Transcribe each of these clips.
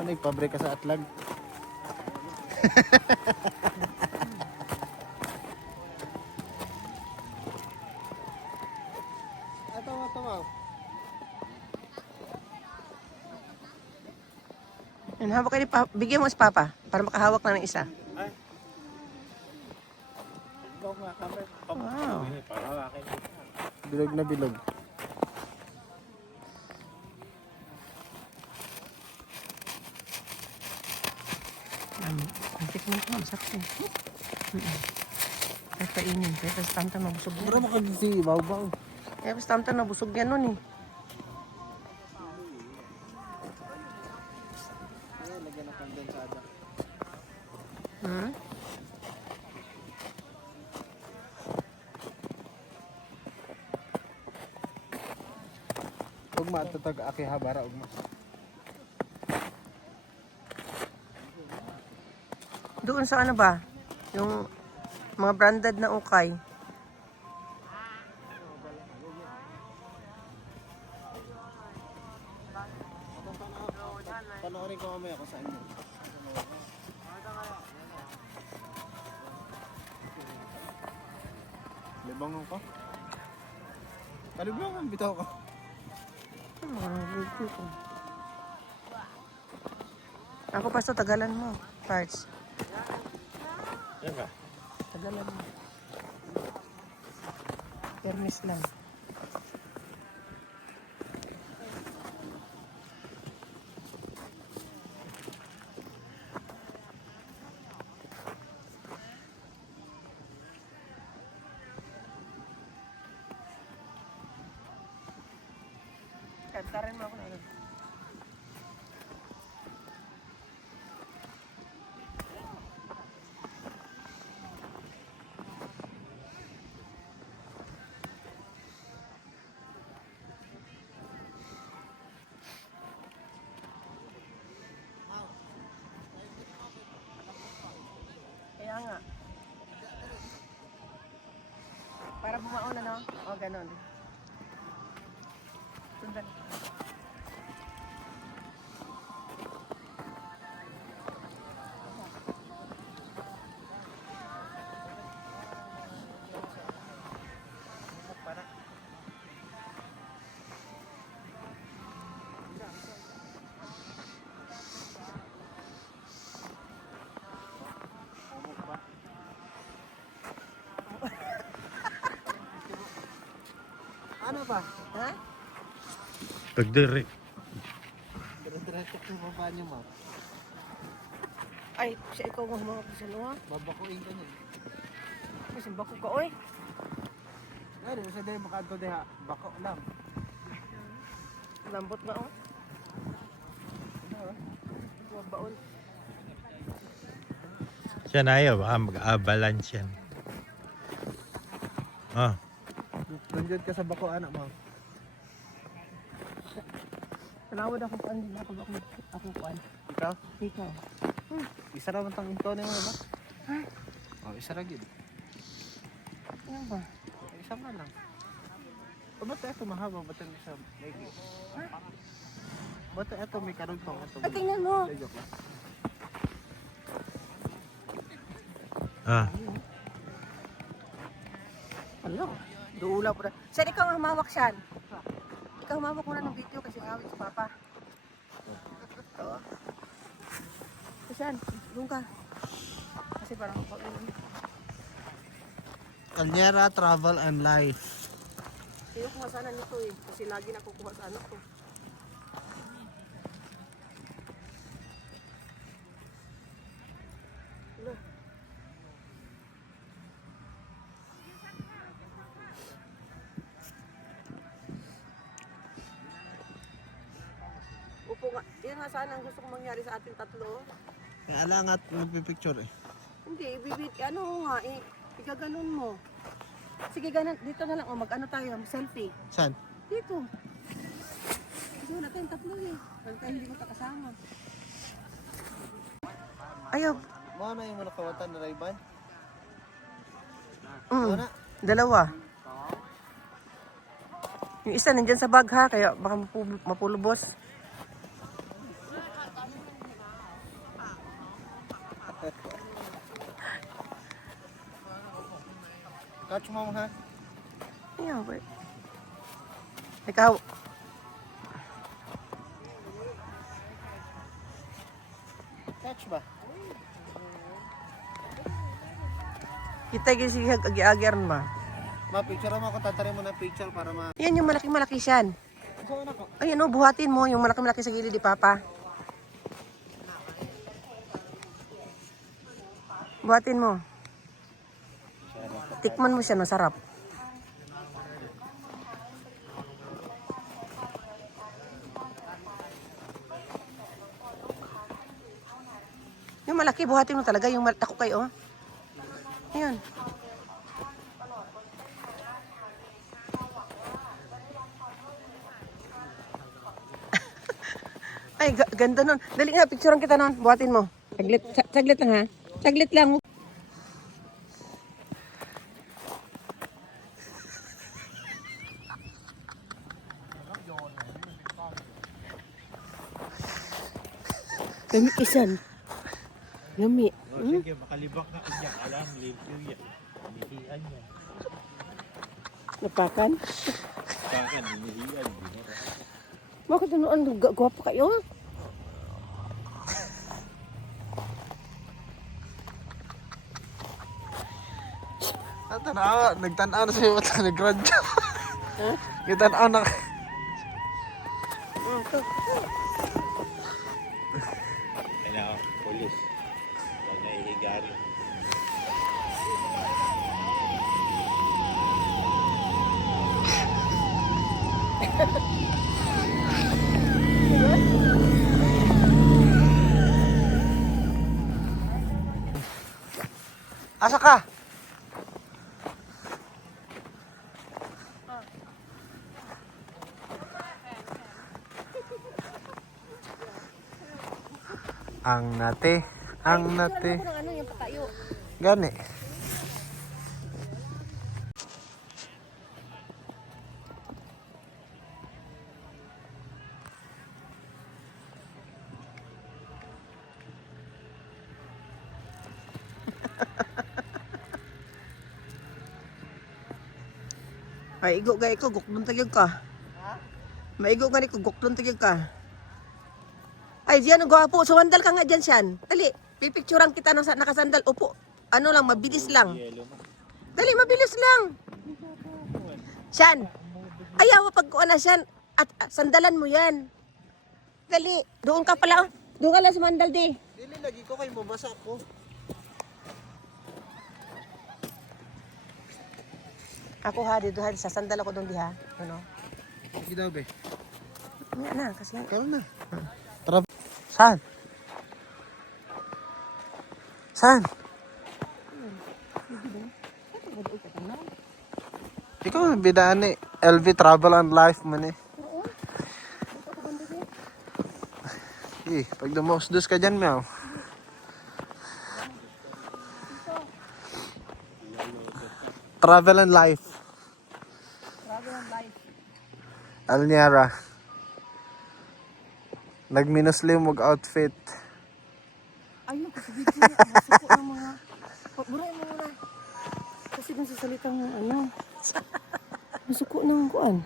Ano, nagpabrika sa atlag. Tama. Yan, hawak kayo ni Papa. Bigyan mo si Papa para makahawak na ng isa. Ay. Ikaw nga, kamay. Wow. Bilog na bilog. Tikman ko, masarap eh. Kahit kainin, kahit sa tamtam nabusog yan. Pero makagisi, baw-baw. Kaya sa tamtam nabusog yan nun eh. Ay, lagyan ng kondensada. Hmm? Huwag matatag aki habara, huwag mo. Doon sa ano ba? Yung mga branded na ukay. Panoorin ko mamaya kung saan yun. Libangon ko. Kalibangon, bitaw ko. Ako pa sa tagalan mo, parts. Yan ka? Tagalan mo. Permis lang. Kantarin mo ako na. Kaya nga. Para bumaon na, no? O, ganon. Sundan. Ano ba? Ha? Pagdiri. Dire-diretso ko baba niyo, ma. Ay, siya ikaw nga mga kusaluha. Babakuin ka niyo. Kasi bako ka, oy. Ano, sa dahil makanto diha, bako lang. Lambot nga, oh. Baon. Siya na ayaw, baka mag-avalanche yan. Ah, Nandiyan ka sa bako, anak mo. Talawad ako kuan din ako kuan. Ikaw? Ikaw. Isa naman tang ito na ba? Ha? Oh, isa ra gid. Ano ba? Isa man lang. O ba't ito mahaba? Ba't ito sa may... Ba't ito may karugtong ito? Ay, tingnan mo. Joke lang. ah. Ano? Duula po na. Sir, ikaw ang humawak siyan. Ikaw humawak muna ng video kasi ngawit si Papa. Ito. Siyan, doon ka. Kasi parang ako. Calyera Travel and Life. Sino kuha sana nito eh. Kasi lagi nakukuha sa anak ko. Ano? Upo nga. Yan nga sana ang gusto kong mangyari sa ating tatlo. Kaya lang at magpipicture eh. Hindi, ano nga eh. Igaganon mo. Sige, ganon. Dito na lang. O, mag-ano tayo. Selfie. Saan? Dito. Dito na tayong tatlo eh. Pag tayo hindi magkakasama. Ayaw. Mga na yung nakawatan na Ray-Ban? Mm, dalawa. Yung isa nandyan sa bag ha. Kaya baka mapulubos. Catch mo ha. Ayaw, wait. Ikaw. Catch ba? Kita yung sige agi-agiran ba? Ma-picture mo ako, tatarin mo ng picture para ma... Yan yung malaki-malaki siyan. Saan ako? Ayun o, buhatin mo yung malaki-malaki sa gilid ni Papa. Buhatin mo. Tikman mo siya, masarap. Yung malaki, buhatin mo talaga. Yung ako kayo, oh. Ayun. Ay, ganda nun. Dali nga, picturean kita nun. Buhatin mo. Saglit, saglit lang ha. Saglit lang. Gami isan. Gami. Sige, makalibak na kanya. Alam, live yan. Hinihian yan. Napakan? Bakit hinihian? Bakit ano, gwapo kayo? Nagtanaw na sa'yo at nag-radyo. Nagtanaw na. Ay na, polis. Huwag na ihigarin. Asa ka? Ang nate. Ang nate. Ano yung patayo? Gani. Ay, igo gay ko, guklon tagyog ka. Ha? Maigo nga ni ko, guklon tagyog ka. Ay, diyan, gwapo. Sumandal ka nga dyan, Sian. Dali, pipicturean kita nung nakasandal. Upo, ano lang, mabilis lang. Dali, mabilis lang. Sian, ayaw pagkuhan na, Sian. At sandalan mo yan. Dali, doon ka pala. Oh. Doon ka lang sumandal, di. Dili lagi ko kayo mabasa ko. Ako ha, dito ha, sasandal ako doon di ha. Ano? Sige daw be. Nga na, kasi Kaya na. Tara. Saan? Saan? Ikaw ang bidaan eh. LV Travel and Life man eh. Pag dumausdos ka dyan, meow. Travel and Life. Travel and life. Alniara. Nagminuslim mag outfit. Ayun, kasi dito masuko ng mga... Buray mo muna. Kasi dun sa salitang ano... Masuko ng kuan.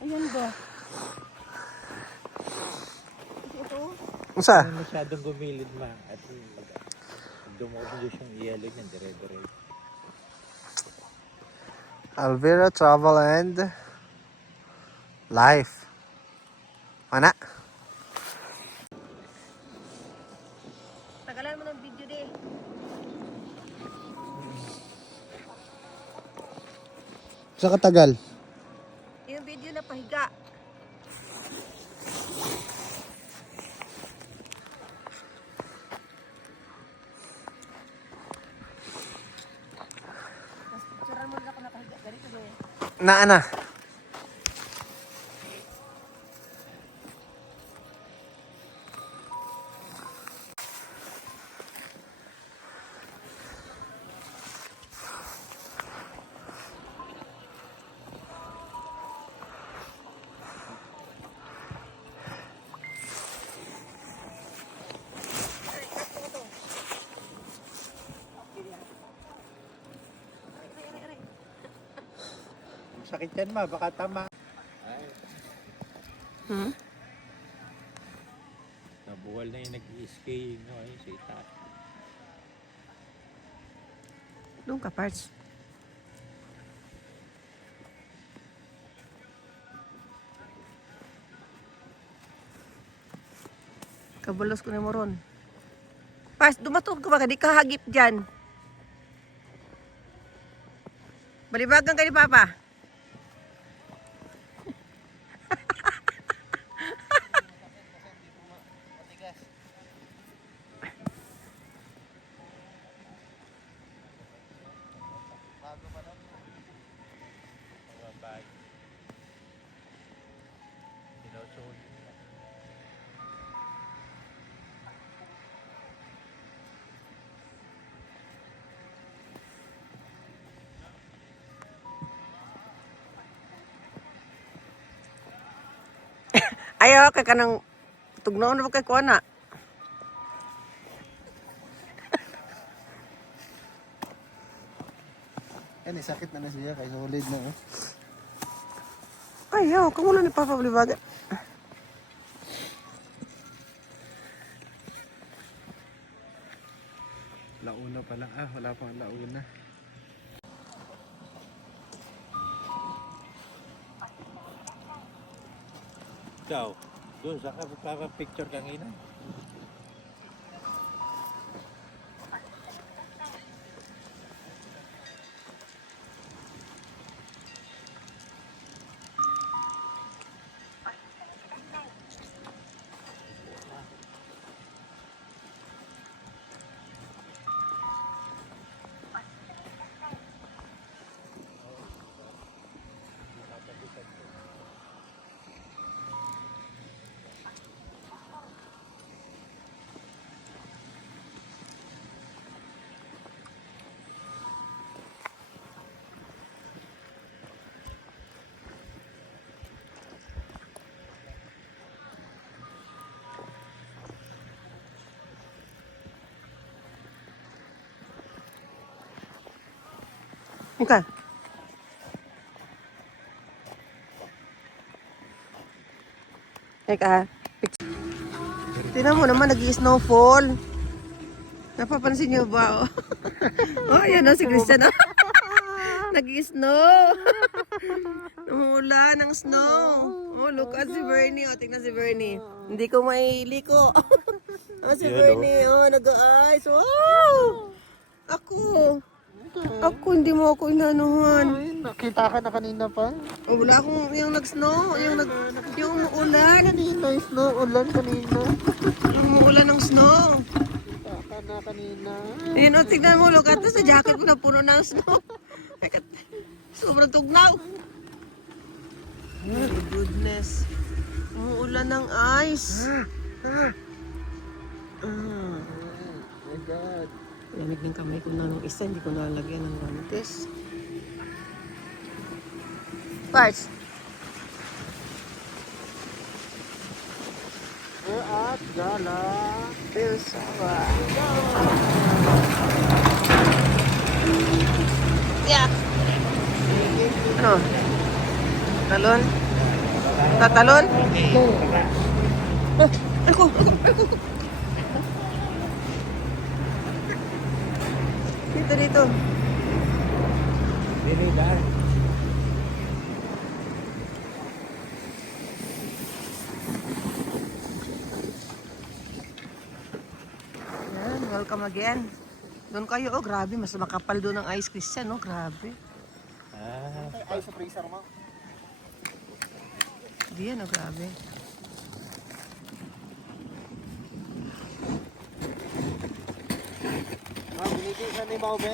Ayan ba? Ito? Unsa? Hindi masyadong gumilid ma. At dumubos yung yellow niyan, dire-dire. Alvera Travel and Life. Mana? Tagalan mo ng video di. Sa katagal? Yung video na pahiga. Mas picturean mo na ako nakahiga. Ganito din. Na. sakit yan ma, baka tama. Ay, Hmm? nabuwal na yung nag-i-skiing. No? Ayun, si Ita. Doon ka, parts. Kabulos ko na mo ron. Parts, dumatog ka ba? Di ka hagip dyan. Balibagan ka ni Papa. Ayaw ka kanang tugnaon na kay kuana. Yan, sakit na siya kay solid na. Ayaw, kamo na ni Papa balibagan. Launa pala. Wala pang launa. Ikaw, doon sa ka picture kanina. Okay. Teka, tingnan mo naman, nag-snowfall. Napapansin niyo ba? Oh, yan o, si Christian. Nag-snow. Namula ng snow. Oh, look at si Bernie. Oh, tingnan si Bernie. Hindi ko mailiko. Oh, si Bernie. Oh, nag-ice. Wow! Ako, hindi mo ako inanuhan. Ay, nakita ka na kanina pa. Oh, wala akong yung nag-snow, yung umuulan. Kanina, snow, ulan kanina. Yung umuulan ng snow. Nakita ka na kanina. Ayun, oh, tignan mo, look at sa jacket ko na puno ng snow. Sobrang tugnaw. Oh, goodness. Umuulan ng ice. Oh my God. Lamig ng kamay ko na nung isa, hindi ko nalagyan ng guantes. Parts. At gala. Pilsawa. Yeah. Ano? Talon? Tatalon? Ako. Dito. Dili ba? Yan, welcome again. Doon kayo, oh, grabe. Mas makapal doon ang ice Christian, oh, grabe. Ah, Ay, sa freezer mo. Di yan, oh, grabe. Binigay ka ni Mau, be.